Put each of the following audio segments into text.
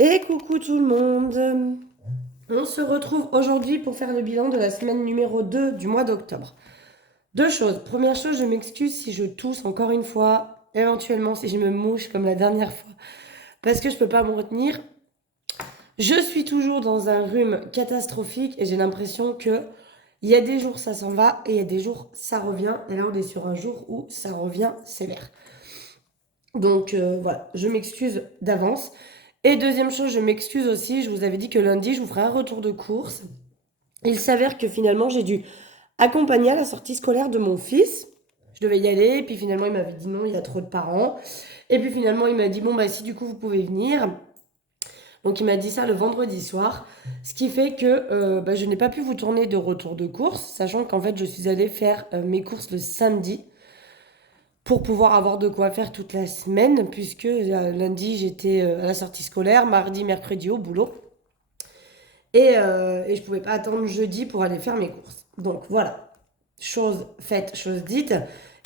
Et coucou tout le monde. On se retrouve aujourd'hui pour faire le bilan de la semaine numéro 2 du mois d'octobre. Deux choses. Première chose, je m'excuse si je tousse encore une fois, éventuellement si je me mouche comme la dernière fois, parce que je peux pas me retenir. Je suis toujours dans un rhume catastrophique et j'ai l'impression que il y a des jours ça s'en va et il y a des jours ça revient. Et là on est sur un jour où ça revient sévère. Donc voilà, je m'excuse d'avance. Et deuxième chose, je m'excuse aussi, je vous avais dit que lundi, je vous ferai un retour de course. Il s'avère que finalement, j'ai dû accompagner à la sortie scolaire de mon fils. Je devais y aller, et puis finalement, il m'avait dit non, il y a trop de parents. Et puis finalement, il m'a dit, bon, bah si du coup, vous pouvez venir. Donc il m'a dit ça le vendredi soir, ce qui fait que bah, je n'ai pas pu vous tourner de retour de course, sachant qu'en fait, je suis allée faire mes courses le samedi pour pouvoir avoir de quoi faire toute la semaine, puisque lundi, j'étais à la sortie scolaire, mardi, mercredi au boulot. Et je pouvais pas attendre jeudi pour aller faire mes courses. Donc voilà, chose faite, chose dite.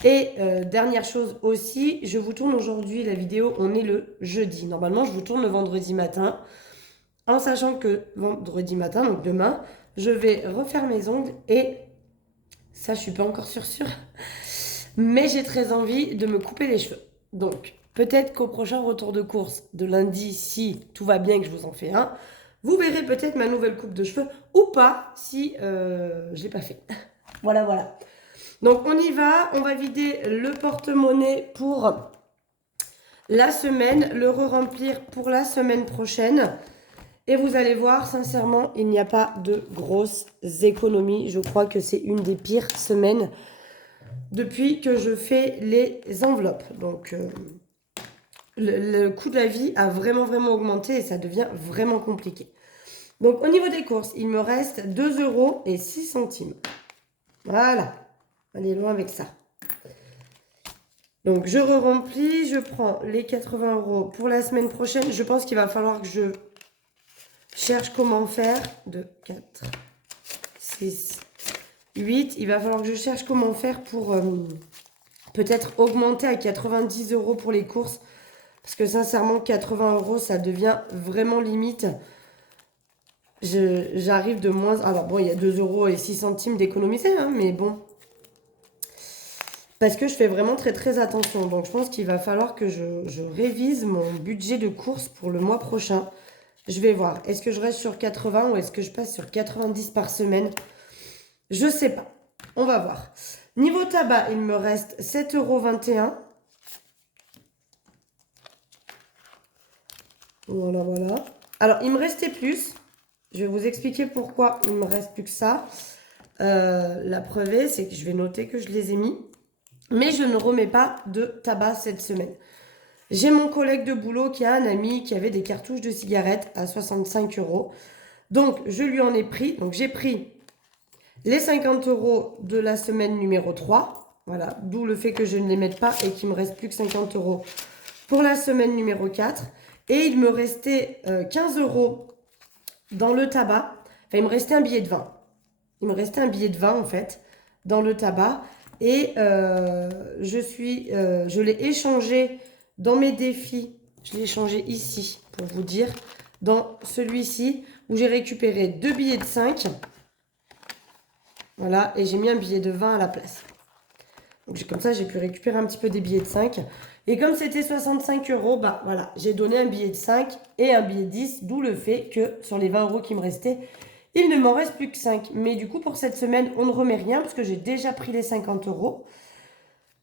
Et dernière chose aussi, je vous tourne aujourd'hui la vidéo, on est le jeudi. Normalement, je vous tourne le vendredi matin, en sachant que vendredi matin, donc demain, je vais refaire mes ongles et ça, je suis pas encore sûre. Mais j'ai très envie de me couper les cheveux. Donc, peut-être qu'au prochain retour de course de lundi, si tout va bien, que je vous en fais un, vous verrez peut-être ma nouvelle coupe de cheveux ou pas si je ne l'ai pas fait. Voilà, voilà. Donc, on y va. On va vider le porte-monnaie pour la semaine, le re-remplir pour la semaine prochaine. Et vous allez voir, sincèrement, il n'y a pas de grosses économies. Je crois que c'est une des pires semaines depuis que je fais les enveloppes. Donc, le coût de la vie a vraiment, vraiment augmenté et ça devient vraiment compliqué. Donc, au niveau des courses, il me reste 2 euros et 6 centimes. Voilà. Allez loin avec ça. Donc, je re-remplis. Je prends les 80 euros pour la semaine prochaine. Je pense qu'il va falloir que je cherche comment faire. 2, 4, 6, 8. Il va falloir que je cherche comment faire pour peut-être augmenter à 90 euros pour les courses. Parce que sincèrement, 80 euros, ça devient vraiment limite. J'arrive de moins... Alors bon, il y a 2 euros et 6 centimes d'économiser, hein, mais bon. Parce que je fais vraiment très très attention. Donc je pense qu'il va falloir que je révise mon budget de course pour le mois prochain. Je vais voir. Est-ce que je reste sur 80 ou est-ce que je passe sur 90 par semaine? Je sais pas. On va voir. Niveau tabac, il me reste 7,21 €. Voilà, voilà. Alors, il me restait plus. Je vais vous expliquer pourquoi il me reste plus que ça. La preuve est, c'est que je vais noter que je les ai mis. Mais je ne remets pas de tabac cette semaine. J'ai mon collègue de boulot qui a un ami qui avait des cartouches de cigarettes à 65 euros. Donc, je lui en ai pris. Donc, j'ai pris les 50 euros de la semaine numéro 3. Voilà, d'où le fait que je ne les mette pas et qu'il me reste plus que 50 euros pour la semaine numéro 4. Et il me restait 15 euros dans le tabac. Enfin, il me restait un billet de 20. Il me restait un billet de 20 en fait dans le tabac. Et je l'ai échangé dans mes défis. Je l'ai échangé ici pour vous dire. Dans celui-ci où j'ai récupéré 2 billets de 5. Voilà, et j'ai mis un billet de 20 à la place. Donc comme ça, j'ai pu récupérer un petit peu des billets de 5. Et comme c'était 65 euros, bah voilà, j'ai donné un billet de 5 et un billet de 10, d'où le fait que sur les 20 euros qui me restaient, il ne m'en reste plus que 5. Mais du coup, pour cette semaine, on ne remet rien parce que j'ai déjà pris les 50 euros.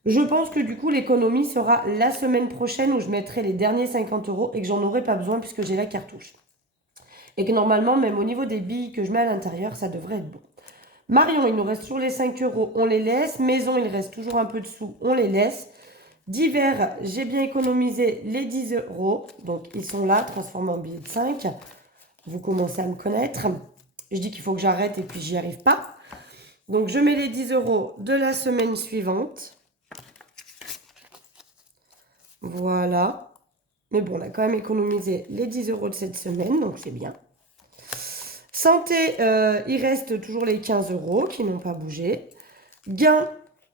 Je pense que du coup, l'économie sera la semaine prochaine où je mettrai les derniers 50 euros et que j'en aurai pas besoin puisque j'ai la cartouche. Et que normalement, même au niveau des billes que je mets à l'intérieur, ça devrait être bon. Marion, il nous reste toujours les 5 euros, on les laisse. Maison, il reste toujours un peu de sous, on les laisse. Divers, j'ai bien économisé les 10 euros. Donc, ils sont là, transformés en billets de 5. Vous commencez à me connaître. Je dis qu'il faut que j'arrête et puis j'y arrive pas. Donc, je mets les 10 euros de la semaine suivante. Voilà. Mais bon, on a quand même économisé les 10 euros de cette semaine, donc c'est bien. Santé, il reste toujours les 15 euros qui n'ont pas bougé. Gain,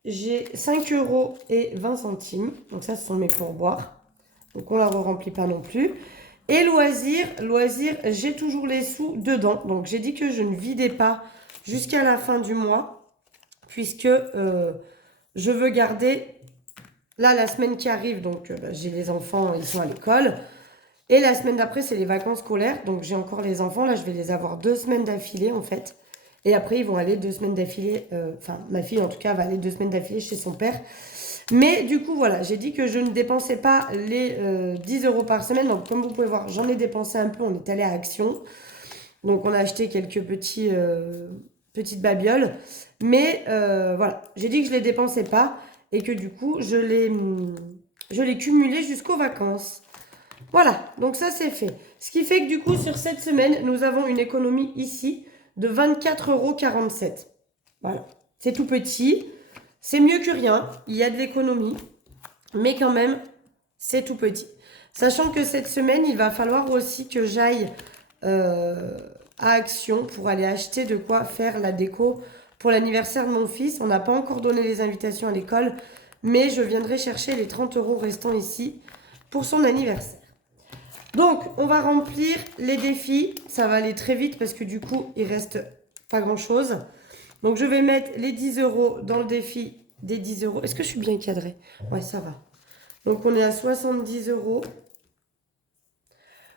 j'ai 5 euros et 20 centimes. Donc ça, ce sont mes pourboires. Donc on ne la re-remplit pas non plus. Et loisirs, j'ai toujours les sous dedans. Donc, j'ai dit que je ne vidais pas jusqu'à la fin du mois, puisque je veux garder, là, la semaine qui arrive, donc bah, j'ai les enfants, ils sont à l'école. Et la semaine d'après, c'est les vacances scolaires. Donc, j'ai encore les enfants. Là, je vais les avoir 2 semaines d'affilée, en fait. Et après, ils vont aller 2 semaines d'affilée. Enfin, ma fille, en tout cas, va aller 2 semaines d'affilée chez son père. Mais du coup, voilà, j'ai dit que je ne dépensais pas les 10 euros par semaine. Donc, comme vous pouvez voir, j'en ai dépensé un peu. On est allé à Action. Donc, on a acheté quelques petites babioles. Mais voilà, j'ai dit que je ne les dépensais pas. Et que du coup, je les cumulais jusqu'aux vacances. Voilà, donc ça c'est fait. Ce qui fait que du coup, sur cette semaine, nous avons une économie ici de 24,47 €. Voilà, c'est tout petit. C'est mieux que rien. Il y a de l'économie. Mais quand même, c'est tout petit. Sachant que cette semaine, il va falloir aussi que j'aille à Action pour aller acheter de quoi faire la déco pour l'anniversaire de mon fils. On n'a pas encore donné les invitations à l'école, mais je viendrai chercher les 30 € restants ici pour son anniversaire. Donc, on va remplir les défis. Ça va aller très vite parce que du coup, il reste pas grand-chose. Donc, je vais mettre les 10 € dans le défi des 10 €. Est-ce que je suis bien cadrée? Ouais, ça va. Donc, on est à 70 €.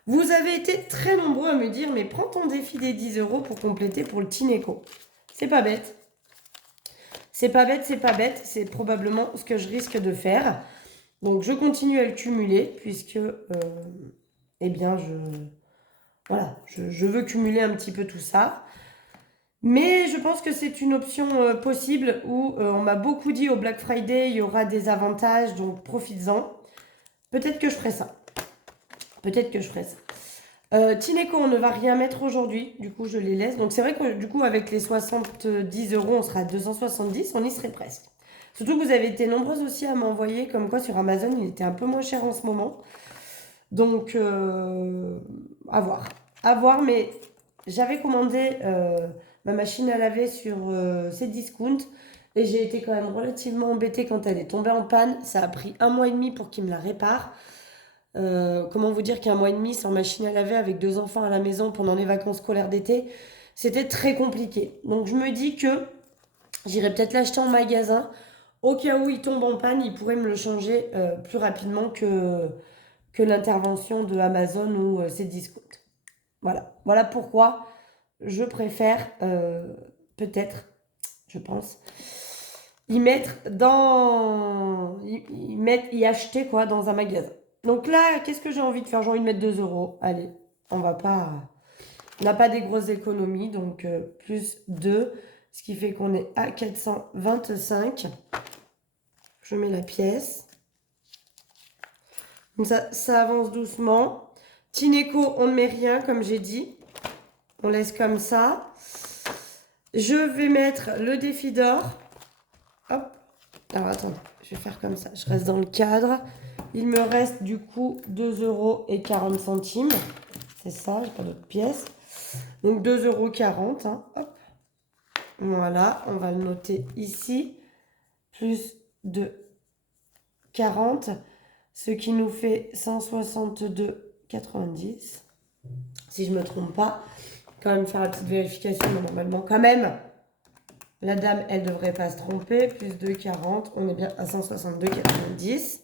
Vous avez été très nombreux à me dire, mais prends ton défi des 10 € pour compléter pour le Tineco. C'est pas bête. C'est pas bête, c'est pas bête. C'est probablement ce que je risque de faire. Donc, je continue à le cumuler puisque, eh bien, voilà, je veux cumuler un petit peu tout ça. Mais je pense que c'est une option possible où on m'a beaucoup dit au Black Friday, il y aura des avantages, donc profites-en. Peut-être que je ferai ça. Peut-être que je ferai ça. Tineco, on ne va rien mettre aujourd'hui, du coup je les laisse. Donc c'est vrai que du coup avec les 70 €, on sera à 270, on y serait presque. Surtout que vous avez été nombreuses aussi à m'envoyer comme quoi sur Amazon, il était un peu moins cher en ce moment. Donc, à voir. À voir, mais j'avais commandé ma machine à laver sur Cdiscount et j'ai été quand même relativement embêtée quand elle est tombée en panne. Ça a pris 1 mois et demi pour qu'ils me la réparent. Comment vous dire qu'un mois et demi sans machine à laver avec 2 enfants à la maison pendant les vacances scolaires d'été, c'était très compliqué. Donc je me dis que j'irai peut-être l'acheter en magasin. Au cas où il tombe en panne, ils pourraient me le changer plus rapidement que l'intervention de Amazon ou Cdiscount. Voilà. Voilà pourquoi je préfère peut-être, je pense, y acheter quoi dans un magasin. Donc là, qu'est-ce que j'ai envie de faire? J'ai envie de mettre 2 €. Allez, on n'a pas des grosses économies, donc plus 2, ce qui fait qu'on est à 425. Je mets la pièce. Comme ça avance doucement. Tineco, on ne met rien, comme j'ai dit. On laisse comme ça. Je vais mettre le défi d'or. Hop. Alors, attends, je vais faire comme ça. Je reste dans le cadre. Il me reste du coup 2,40 €. C'est ça, j'ai pas d'autres pièces. Donc 2,40 €. Hein. Hop. Voilà, on va le noter ici. Plus de 40, ce qui nous fait 162,90. Si je ne me trompe pas, quand même faire la petite vérification, mais normalement quand même, la dame, elle ne devrait pas se tromper. Plus de 40, on est bien à 162,90.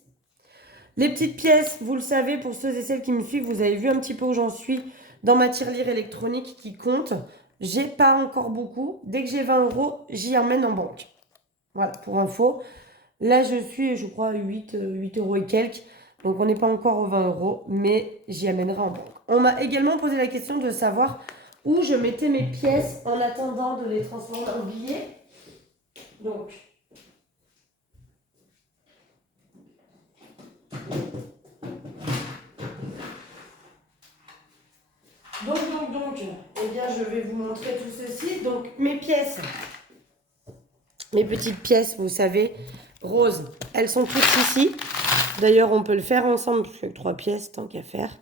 Les petites pièces, vous le savez, pour ceux et celles qui me suivent, vous avez vu un petit peu où j'en suis dans ma tirelire électronique qui compte. J'ai pas encore beaucoup. Dès que j'ai 20 €, j'y emmène en banque. Voilà, pour info. Là, je suis, je crois, 8 € et quelques. Donc, on n'est pas encore aux 20 €, mais j'y amènerai en banque. On m'a également posé la question de savoir où je mettais mes pièces en attendant de les transformer en billets. Donc, eh bien, je vais vous montrer tout ceci. Donc, mes pièces, mes petites pièces, vous savez, roses, elles sont toutes ici. D'ailleurs, on peut le faire ensemble, parce que 3 pièces, tant qu'à faire.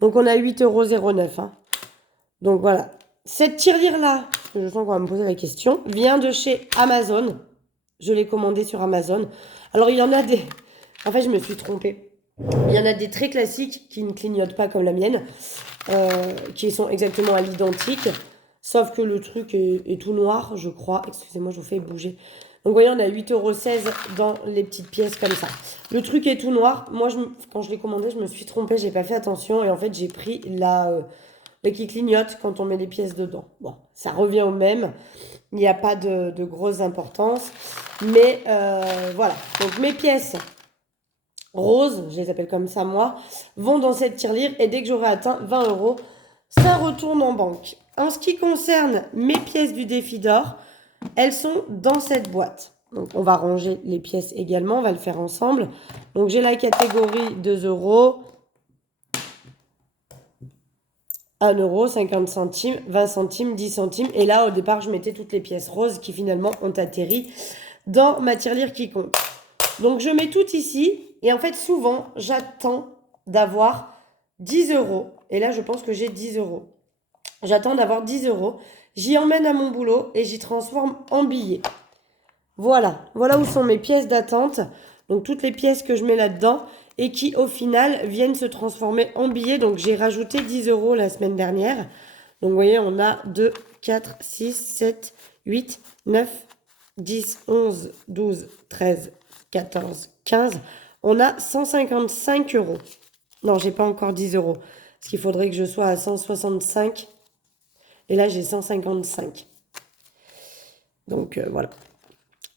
Donc, on a 8,09 €. Hein. Donc, voilà. Cette tirelire-là, je sens qu'on va me poser la question, vient de chez Amazon. Je l'ai commandée sur Amazon. Alors, il y en a des... En fait, je me suis trompée. Il y en a des très classiques qui ne clignotent pas comme la mienne, qui sont exactement à l'identique, sauf que le truc est tout noir, je crois. Excusez-moi, je vous fais bouger. Donc, vous voyez, on a 8,16 € dans les petites pièces comme ça. Le truc est tout noir. Moi, quand je l'ai commandé, je me suis trompée, j'ai pas fait attention. Et en fait, j'ai pris la qui clignote quand on met les pièces dedans. Bon, ça revient au même. Il n'y a pas de grosse importance. Mais voilà. Donc, mes pièces roses, je les appelle comme ça moi, vont dans cette tirelire. Et dès que j'aurai atteint 20 €, ça retourne en banque. En ce qui concerne mes pièces du défi d'or, elles sont dans cette boîte. Donc, on va ranger les pièces également. On va le faire ensemble. Donc, j'ai la catégorie 2 €, 1 €, 50 centimes, 20 centimes, 10 centimes. Et là, au départ, je mettais toutes les pièces roses qui finalement ont atterri dans ma tirelire qui compte. Donc, je mets tout ici. Et en fait, souvent, j'attends d'avoir 10 €. Et là, je pense que j'ai 10 €. J'attends d'avoir 10 €. J'y emmène à mon boulot et j'y transforme en billets. Voilà. Voilà où sont mes pièces d'attente. Donc, toutes les pièces que je mets là-dedans et qui, au final, viennent se transformer en billets. Donc, j'ai rajouté 10 € la semaine dernière. Donc, vous voyez, on a 2, 4, 6, 7, 8, 9, 10, 11, 12, 13, 14, 15. On a 155 €. Non, j'ai pas encore 10 €. Parce qu'il faudrait que je sois à 165. Et là, j'ai 155. Donc, voilà.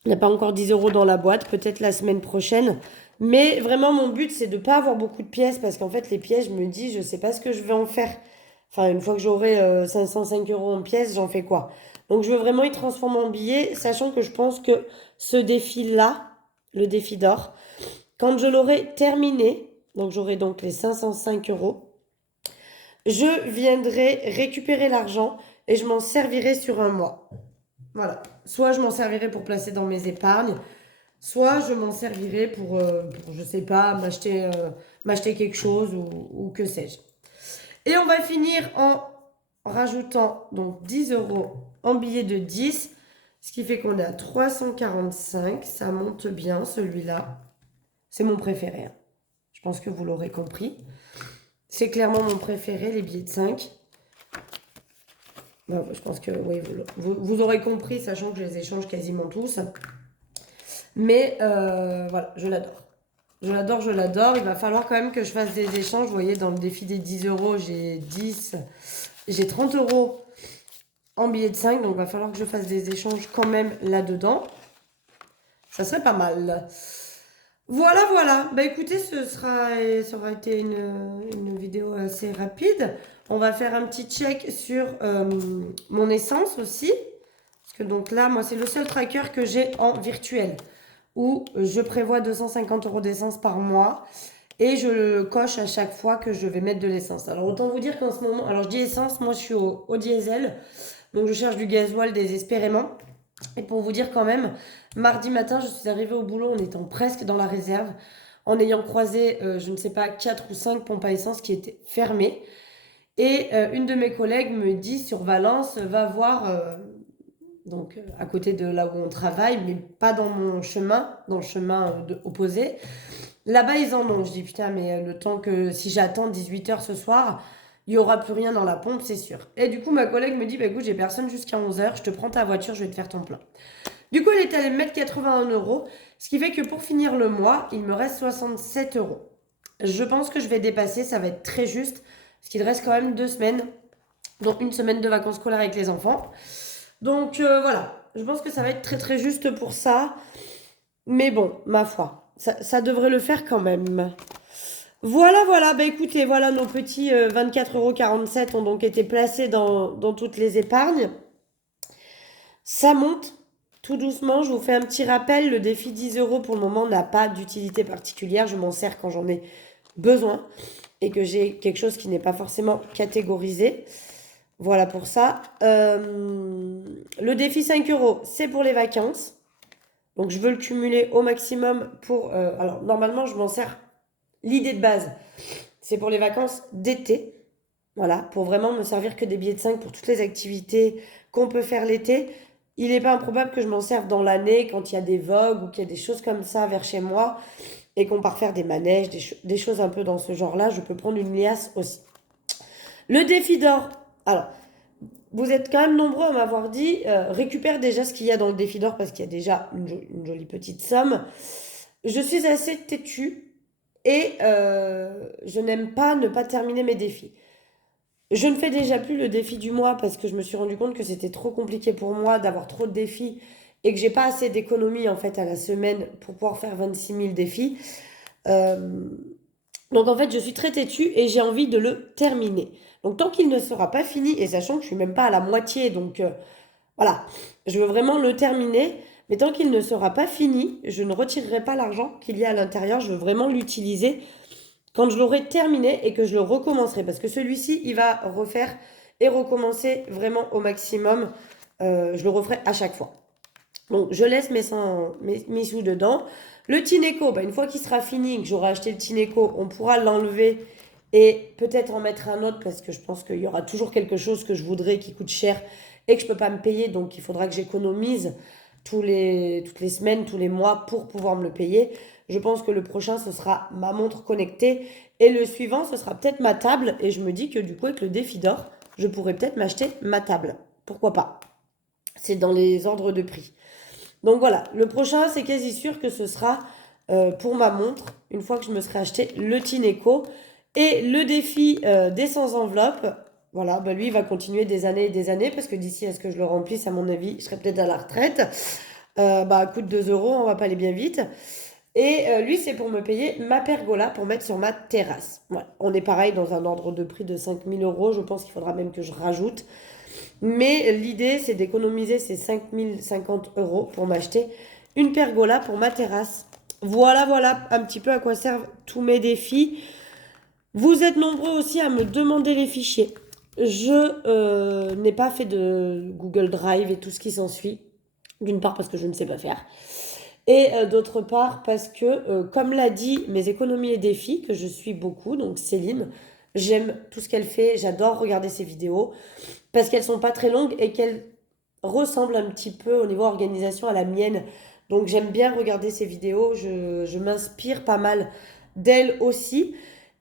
Il n'y a pas encore 10 € dans la boîte, peut-être la semaine prochaine. Mais vraiment, mon but, c'est de ne pas avoir beaucoup de pièces parce qu'en fait, les pièces, je me dis, je ne sais pas ce que je vais en faire. Enfin, une fois que j'aurai 505 € en pièces, j'en fais quoi? Donc, je veux vraiment y transformer en billets, sachant que je pense que ce défi-là, le défi d'or, quand je l'aurai terminé, donc j'aurai donc les 505 €, je viendrai récupérer l'argent et je m'en servirai sur un mois. Voilà. Soit je m'en servirai pour placer dans mes épargnes, soit je m'en servirai pour je sais pas, m'acheter quelque chose ou que sais-je. Et on va finir en rajoutant donc 10 € en billets de 10, ce qui fait qu'on est à 345. Ça monte bien celui-là. C'est mon préféré, hein. Je pense que vous l'aurez compris. C'est clairement mon préféré, les billets de 5. Ben, je pense que oui, vous aurez compris, sachant que je les échange quasiment tous. Mais voilà, je l'adore. Je l'adore, je l'adore. Il va falloir quand même que je fasse des échanges. Vous voyez, dans le défi des 10 €, j'ai 30 € en billets de 5. Donc, il va falloir que je fasse des échanges quand même là-dedans. Ça serait pas mal. Voilà, voilà. Bah écoutez, ça aura été une vidéo assez rapide. On va faire un petit check sur mon essence aussi. Parce que donc là, moi, c'est le seul tracker que j'ai en virtuel, où je prévois 250 € d'essence par mois et je le coche à chaque fois que je vais mettre de l'essence. Alors autant vous dire qu'en ce moment, alors je dis essence, moi je suis au diesel, donc je cherche du gasoil désespérément. Et pour vous dire quand même, mardi matin, je suis arrivée au boulot en étant presque dans la réserve, en ayant croisé, je ne sais pas, 4 ou 5 pompes à essence qui étaient fermées. Et une de mes collègues me dit sur Valence, va voir donc à côté de là où on travaille, mais pas dans mon chemin, dans le chemin opposé. Là-bas, ils en ont. Je dis, putain, mais le temps que si j'attends 18 h ce soir, il n'y aura plus rien dans la pompe, c'est sûr. Et du coup, ma collègue me dit, bah écoute, j'ai personne jusqu'à 11 h, je te prends ta voiture, je vais te faire ton plein. Du coup, elle est allée me mettre 81 €, ce qui fait que pour finir le mois, il me reste 67 €. Je pense que je vais dépasser, ça va être très juste, parce qu'il reste quand même 2 semaines, donc une semaine de vacances scolaires avec les enfants. Donc voilà, je pense que ça va être très très juste pour ça. Mais bon, ma foi, ça devrait le faire quand même. Voilà, voilà, bah écoutez, voilà nos petits 24,47 € ont donc été placés dans toutes les épargnes. Ça monte tout doucement, je vous fais un petit rappel, le défi 10 € pour le moment n'a pas d'utilité particulière, je m'en sers quand j'en ai besoin et que j'ai quelque chose qui n'est pas forcément catégorisé. Voilà pour ça. Le défi 5 €, c'est pour les vacances. Donc, je veux le cumuler au maximum pour... alors, normalement, je m'en sers... L'idée de base, c'est pour les vacances d'été. Voilà, pour vraiment me servir que des billets de 5 pour toutes les activités qu'on peut faire l'été. Il n'est pas improbable que je m'en serve dans l'année quand il y a des vogues ou qu'il y a des choses comme ça vers chez moi. et qu'on part faire des manèges, des choses un peu dans ce genre-là, je peux prendre une liasse aussi. Le défi d'or. Alors, vous êtes quand même nombreux à m'avoir dit, récupère déjà ce qu'il y a dans le défi d'or parce qu'il y a déjà une jolie petite somme. Je suis assez têtue et je n'aime pas ne pas terminer mes défis. Je ne fais déjà plus le défi du mois parce que je me suis rendu compte que c'était trop compliqué pour moi d'avoir trop de défis et que j'ai pas assez d'économie en fait à la semaine pour pouvoir faire 26 000 défis. Euh, donc en fait, je suis très têtue et j'ai envie de le terminer. Donc tant qu'il ne sera pas fini, et sachant que je suis même pas à la moitié, donc voilà, je veux vraiment le terminer. Mais tant qu'il ne sera pas fini, je ne retirerai pas l'argent qu'il y a à l'intérieur. Je veux vraiment l'utiliser quand je l'aurai terminé et que je le recommencerai. Parce que celui-ci, il va refaire et recommencer vraiment au maximum. Je le referai à chaque fois. Donc, je laisse mes sous dedans. Le Tineco, bah, une fois qu'il sera fini, que j'aurai acheté le Tineco, on pourra l'enlever et peut-être en mettre un autre parce que je pense qu'il y aura toujours quelque chose que je voudrais qui coûte cher et que je ne peux pas me payer. Donc, il faudra que j'économise toutes les semaines, tous les mois pour pouvoir me le payer. Je pense que le prochain, ce sera ma montre connectée et le suivant, ce sera peut-être ma table. Et je me dis que du coup, avec le défi d'or, je pourrais peut-être m'acheter ma table. Pourquoi pas? C'est dans les ordres de prix. Donc voilà, le prochain, c'est quasi sûr que ce sera pour ma montre, une fois que je me serai acheté le Tineco. Et le défi des 100 enveloppes, voilà, bah lui, il va continuer des années et des années, parce que d'ici à ce que je le remplisse, à mon avis, je serai peut-être à la retraite. Bah, coûte 2 euros, on va pas aller bien vite. Et lui, c'est pour me payer ma pergola pour mettre sur ma terrasse. Voilà. On est pareil dans un ordre de prix de 5 000 euros. Je pense qu'il faudra même que je rajoute. Mais l'idée, c'est d'économiser ces 5 050 euros pour m'acheter une pergola pour ma terrasse. Voilà, voilà un petit peu à quoi servent tous mes défis. Vous êtes nombreux aussi à me demander les fichiers. Je n'ai pas fait de Google Drive et tout ce qui s'ensuit. D'une part parce que je ne sais pas faire. Et d'autre part parce que, comme l'a dit mes économies et défis, que je suis beaucoup, donc Céline, j'aime tout ce qu'elle fait, j'adore regarder ses vidéos, parce qu'elles sont pas très longues et qu'elles ressemblent un petit peu au niveau organisation à la mienne. Donc j'aime bien regarder ses vidéos, je m'inspire pas mal d'elle aussi.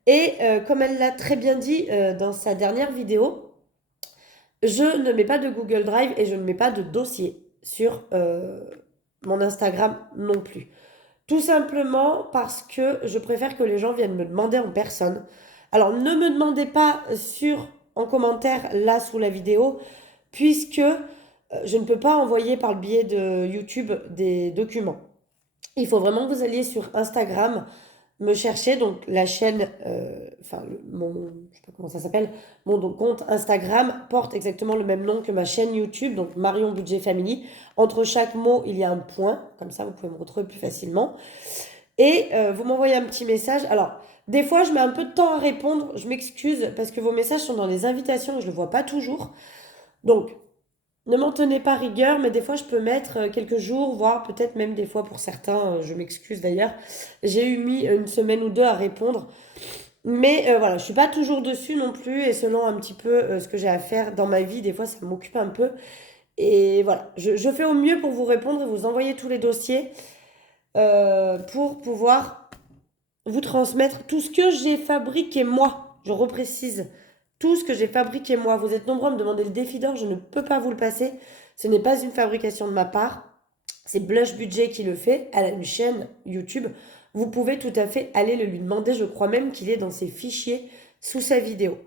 Et comme elle l'a très bien dit dans sa dernière vidéo, je ne mets pas de Google Drive et je ne mets pas de dossier sur mon Instagram non plus. Tout simplement parce que je préfère que les gens viennent me demander en personne. Alors ne me demandez pas en commentaire là sous la vidéo, puisque je ne peux pas envoyer par le biais de YouTube des documents. Il faut vraiment que vous alliez sur Instagram me chercher, donc la chaîne, enfin je sais pas comment ça s'appelle, mon compte Instagram porte exactement le même nom que ma chaîne YouTube, donc Marion Budget Family. Entre chaque mot, il y a un point, comme ça vous pouvez me retrouver plus facilement. Et vous m'envoyez un petit message. Alors, des fois, je mets un peu de temps à répondre, je m'excuse parce que vos messages sont dans les invitations et je ne le vois pas toujours. Donc, ne m'en tenez pas rigueur, mais des fois je peux mettre quelques jours, voire peut-être même des fois pour certains, je m'excuse d'ailleurs. J'ai mis une semaine ou deux à répondre. Mais voilà, je suis pas toujours dessus non plus et selon un petit peu ce que j'ai à faire dans ma vie, des fois ça m'occupe un peu. Et voilà, je fais au mieux pour vous répondre et vous envoyer tous les dossiers pour pouvoir vous transmettre tout ce que j'ai fabriqué moi. Je reprécise tout ce que j'ai fabriqué moi. Vous êtes nombreux à me demander le défi d'or, je ne peux pas vous le passer. Ce n'est pas une fabrication de ma part. C'est Blush Budget qui le fait. Elle a une chaîne YouTube. Vous pouvez tout à fait aller le lui demander. Je crois même qu'il est dans ses fichiers sous sa vidéo.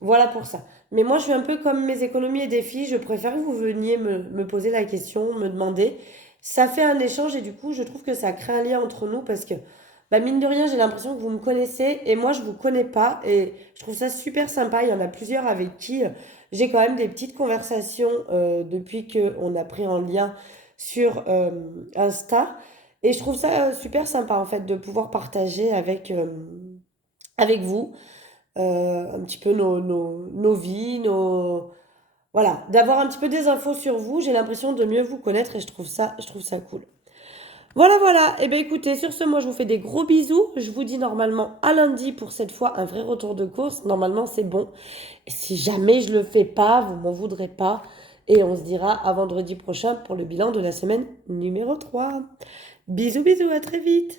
Voilà pour ça. Mais moi, je suis un peu comme mes économies et défis. Je préfère que vous veniez me poser la question, me demander. Ça fait un échange et du coup, je trouve que ça crée un lien entre nous parce que, bah, mine de rien, j'ai l'impression que vous me connaissez et moi, je vous connais pas. Et je trouve ça super sympa. Il y en a plusieurs avec qui j'ai quand même des petites conversations depuis qu'on a pris en lien sur Insta. Et je trouve ça super sympa en fait de pouvoir partager avec vous un petit peu nos vies, voilà, d'avoir un petit peu des infos sur vous. J'ai l'impression de mieux vous connaître et je trouve ça cool. Voilà, voilà. Et bien écoutez, sur ce, moi je vous fais des gros bisous. Je vous dis normalement à lundi pour cette fois un vrai retour de course. Normalement c'est bon. Et si jamais je le fais pas, vous m'en voudrez pas. Et on se dira à vendredi prochain pour le bilan de la semaine numéro 3. Bisous, bisous, à très vite.